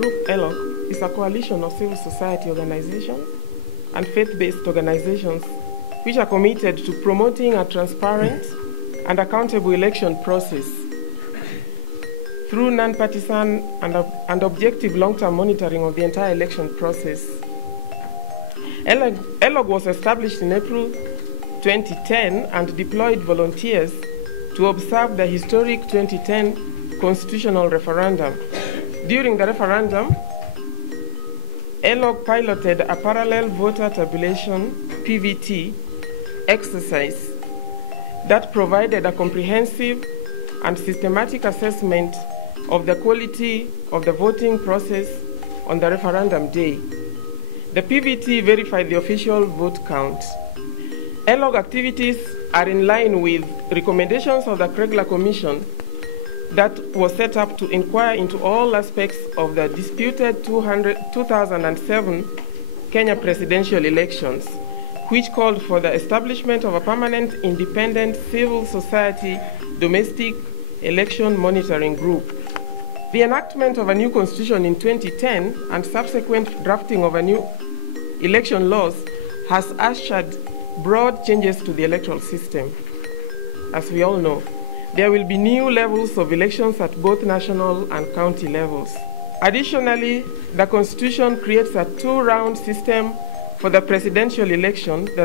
group Elog is a coalition of civil society organizations and faith-based organizations which are committed to promoting a transparent and accountable election process through non-partisan and objective long-term monitoring of the entire election process. Elog was established in April 2010 and deployed volunteers to observe the historic 2010 constitutional referendum. During the referendum, Elog piloted a parallel voter tabulation (PVT) exercise that provided a comprehensive and systematic assessment of the quality of the voting process on the referendum day. The PVT verified the official vote count. Elog activities are in line with recommendations of the Kregler Commission that was set up to inquire into all aspects of the disputed 2007 Kenya presidential elections, which called for the establishment of a permanent independent civil society domestic election monitoring group. The enactment of a new constitution in 2010 and subsequent drafting of a new election laws has ushered broad changes to the electoral system. As we all know, there will be new levels of elections at both national and county levels. Additionally, the Constitution creates a two-round system for the presidential election, the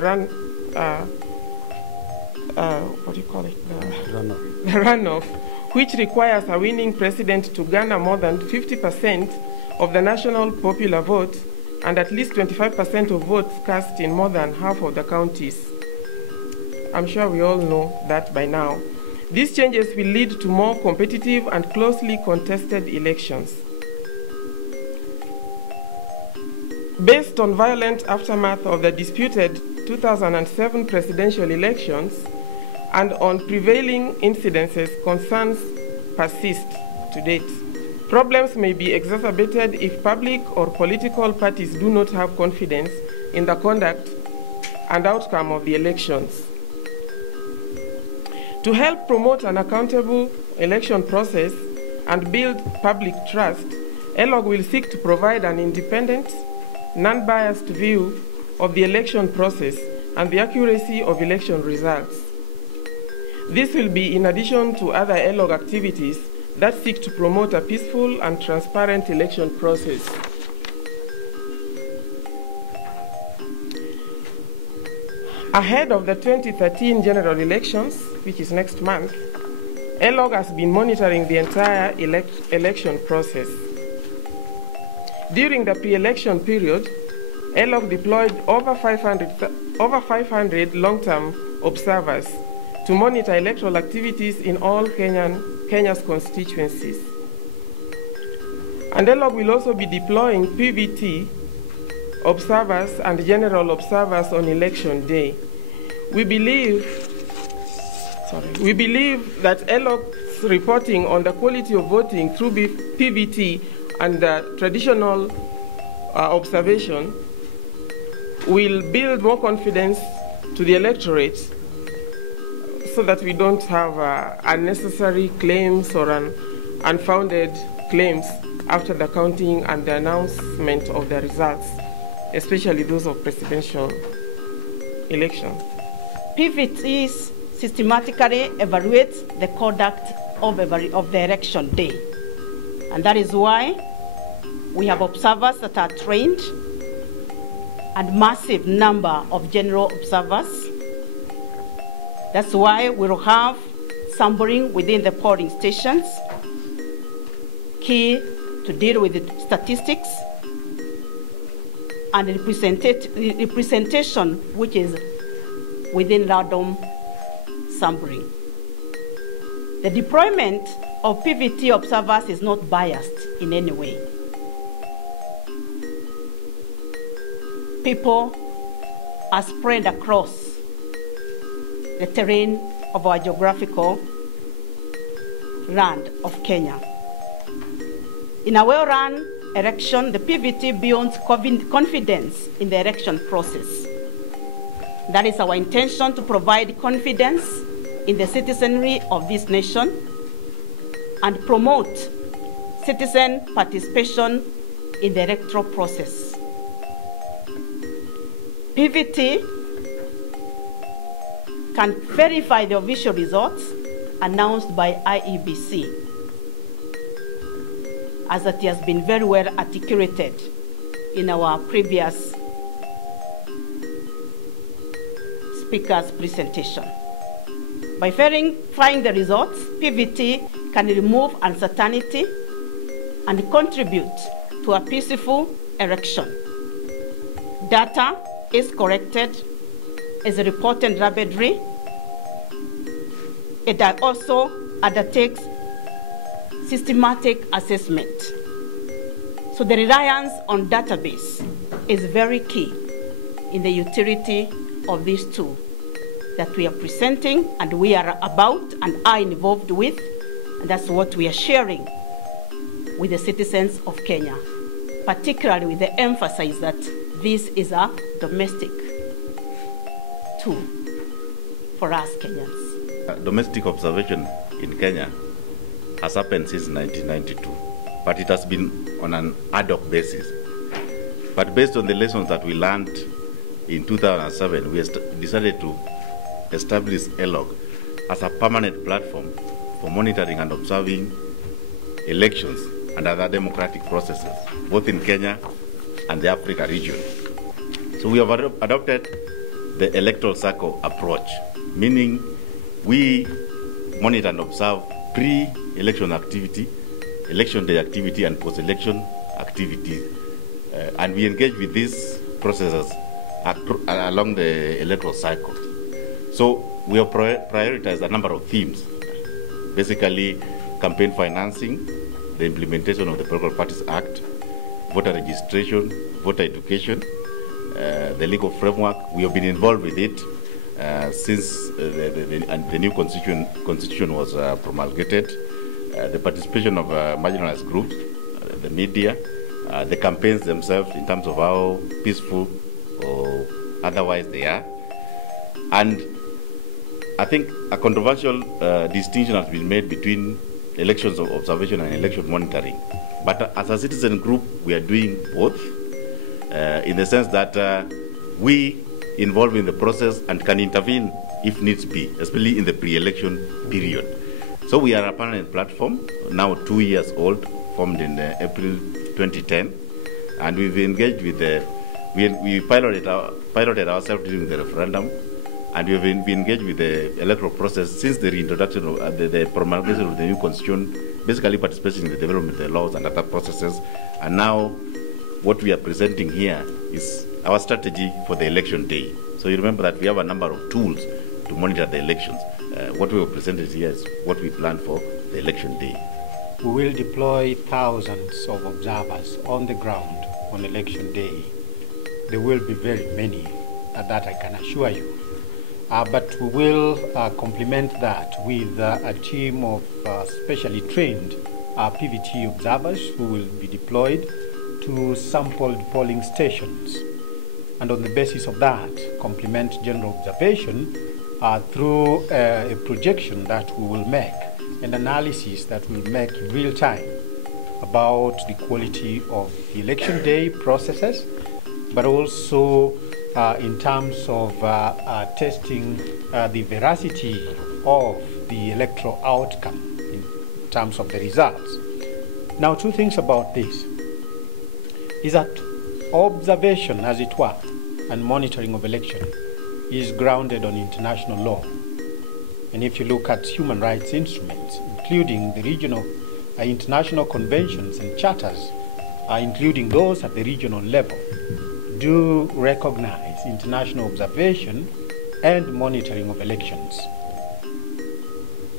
runoff, which requires a winning president to garner more than 50% of the national popular vote and at least 25% of votes cast in more than half of the counties. I'm sure we all know that by now. These changes will lead to more competitive and closely contested elections. Based on violent aftermath of the disputed 2007 presidential elections and on prevailing incidences, concerns persist to date. Problems may be exacerbated if public or political parties do not have confidence in the conduct and outcome of the elections. To help promote an accountable election process and build public trust, Elog will seek to provide an independent, non-biased view of the election process and the accuracy of election results. This will be in addition to other Elog activities that seek to promote a peaceful and transparent election process. Ahead of the 2013 general elections, which is next month, Elog has been monitoring the entire election process. During the pre-election period, Elog deployed over 500 long-term observers to monitor electoral activities in all Kenya's constituencies. And Elog will also be deploying PVT observers and general observers on election day. We believe that Elog's reporting on the quality of voting through PVT and traditional observation will build more confidence to the electorate so that we don't have unnecessary claims or unfounded claims after the counting and the announcement of the results, especially those of presidential elections. PVT systematically evaluates the conduct of the election day. And that is why we have observers that are trained and massive number of general observers. That's why we will have sampling within the polling stations, key to deal with the statistics, and representation, which is within random sampling. The deployment of PVT observers is not biased in any way. People are spread across the terrain of our geographical land of Kenya. In a well-run election, the PVT builds confidence in the election process. That is our intention, to provide confidence in the citizenry of this nation and promote citizen participation in the electoral process. PVT can verify the official results announced by IEBC, as it has been very well articulated in our previous speaker's presentation. By verifying the results, PVT can remove uncertainty and contribute to a peaceful election. Data is corrected, is reported rapidly. It also undertakes systematic assessment. So the reliance on database is very key in the utility of these two that we are presenting and we are about and are involved with, and that's what we are sharing with the citizens of Kenya, particularly with the emphasis that this is a domestic tool for us Kenyans. Domestic observation in Kenya has happened since 1992, but it has been on an ad hoc basis. But based on the lessons that we learned in 2007, we decided to establish Elog as a permanent platform for monitoring and observing elections and other democratic processes, both in Kenya and the Africa region. So we have adopted the electoral cycle approach, meaning we monitor and observe pre-election activity, election day activity, and post-election activities. And we engage with these processes along the electoral cycle. So we have prioritized a number of themes, basically campaign financing, the implementation of the Political Parties Act, voter registration, voter education, the legal framework. We have been involved with it since the new constitution was promulgated, the participation of marginalized groups, the media, the campaigns themselves in terms of how peaceful or otherwise they are. And I think a controversial distinction has been made between elections of observation and election monitoring. But as a citizen group, we are doing both in the sense that we involved in the process and can intervene if needs be, especially in the pre-election period. So we are a permanent platform, now 2 years old, formed in April 2010, and we've engaged with we piloted ourselves during the referendum, and we've been engaged with the electoral process since the reintroduction of the promulgation of the new constitution, basically participating in the development of the laws and other processes. And now what we are presenting here is our strategy for the election day. So you remember that we have a number of tools to monitor the elections. What we have presented here is what we plan for the election day. We will deploy thousands of observers on the ground on election day. There will be very many, that I can assure you. But we will complement that with a team of specially trained PVT observers who will be deployed to sampled polling stations. And on the basis of that, complement general observation through a projection that we will make, an analysis that we'll make in real time about the quality of the election day processes, but also in terms of testing the veracity of the electoral outcome in terms of the results. Now, two things about this is that observation, as it were, and monitoring of election is grounded on international law. And if you look at human rights instruments, including the regional international conventions and charters, including those at the regional level, do recognize international observation and monitoring of elections.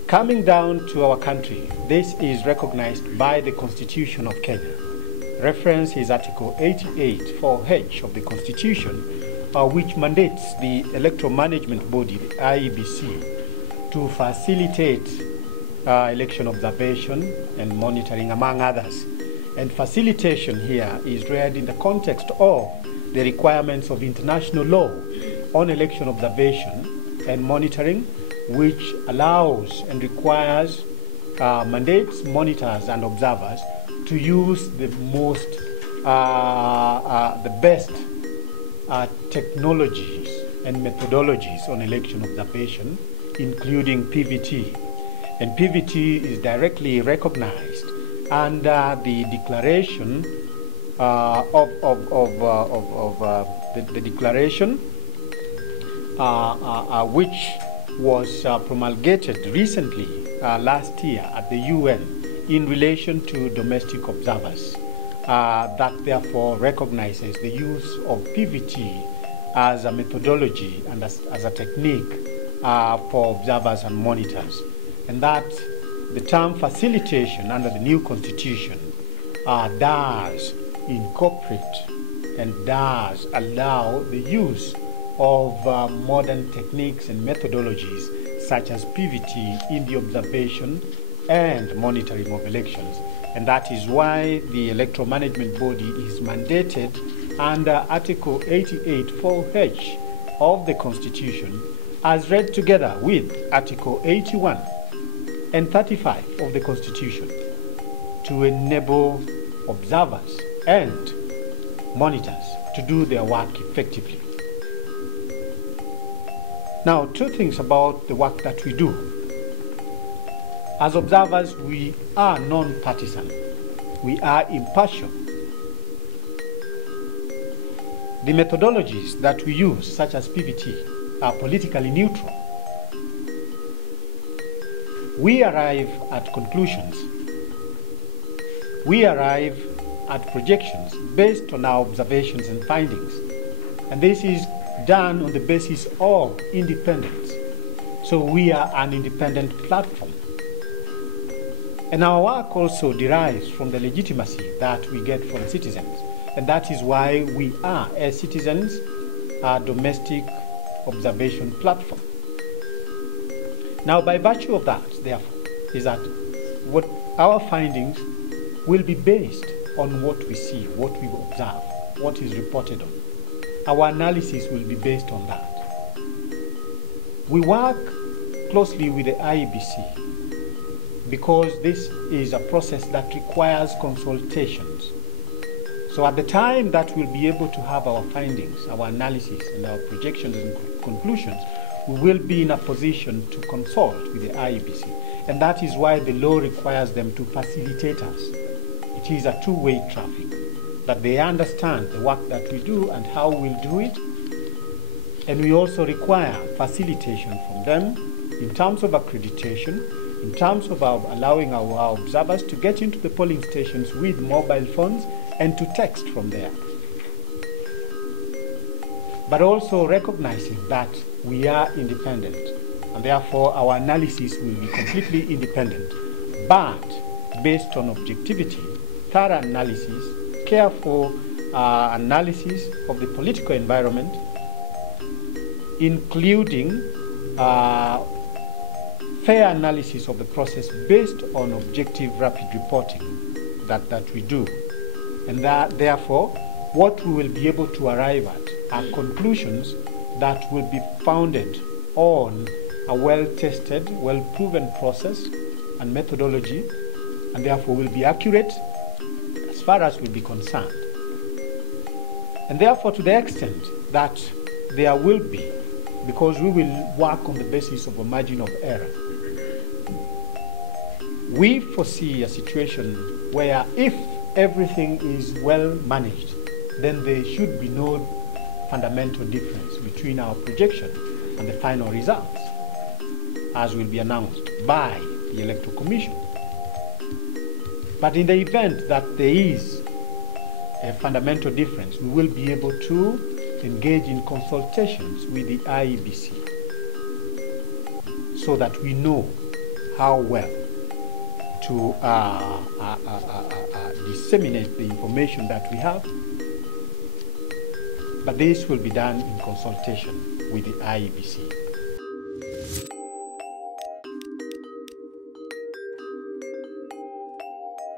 Coming down to our country, this is recognized by the Constitution of Kenya. Reference is Article 88 4H of the Constitution, which mandates the Electoral Management Body, the IEBC, to facilitate election observation and monitoring, among others. And facilitation here is read in the context of the requirements of international law on election observation and monitoring, which allows and requires mandates monitors and observers to use the most the best technologies and methodologies on election observation, including PVT. And PVT is directly recognized under the declaration the declaration which was promulgated recently last year at the UN in relation to domestic observers, that therefore recognizes the use of PVT as a methodology and as a technique for observers and monitors, and that the term facilitation under the new constitution does incorporate and does allow the use of modern techniques and methodologies such as PVT in the observation and monitoring of elections. And that is why the Electoral Management Body is mandated under Article 88(4)(h) of the Constitution, as read together with Article 81 and 35 of the Constitution, to enable observers and monitors to do their work effectively. Now, two things about the work that we do. As observers, we are non-partisan. We are impartial. The methodologies that we use, such as PVT, are politically neutral. We arrive at conclusions. We arrive at projections based on our observations and findings. And this is done on the basis of independence. So we are an independent platform. And our work also derives from the legitimacy that we get from citizens. And that is why we are, as citizens, a domestic observation platform. Now, by virtue of that, therefore, is that what our findings will be based on what we see, what we observe, what is reported on. Our analysis will be based on that. We work closely with the IEBC because this is a process that requires consultations. So at the time that we'll be able to have our findings, our analysis, and our projections and conclusions, we will be in a position to consult with the IEBC. And that is why the law requires them to facilitate us. It is a two-way traffic, that they understand the work that we do and how we'll do it. And we also require facilitation from them in terms of accreditation, in terms of allowing our observers to get into the polling stations with mobile phones and to text from there. But also recognizing that we are independent, and therefore our analysis will be completely independent, but based on objectivity, thorough analysis, careful analysis of the political environment, including fair analysis of the process based on objective rapid reporting that we do. And that, therefore, what we will be able to arrive at are conclusions that will be founded on a well-tested, well-proven process and methodology, and therefore will be accurate as far as we'll be concerned. And therefore, to the extent that there will be, because we will work on the basis of a margin of error, we foresee a situation where if everything is well managed, then there should be no fundamental difference between our projection and the final results, as will be announced by the Electoral Commission. But in the event that there is a fundamental difference, we will be able to engage in consultations with the IEBC so that we know how well to disseminate the information that we have. But this will be done in consultation with the IEBC.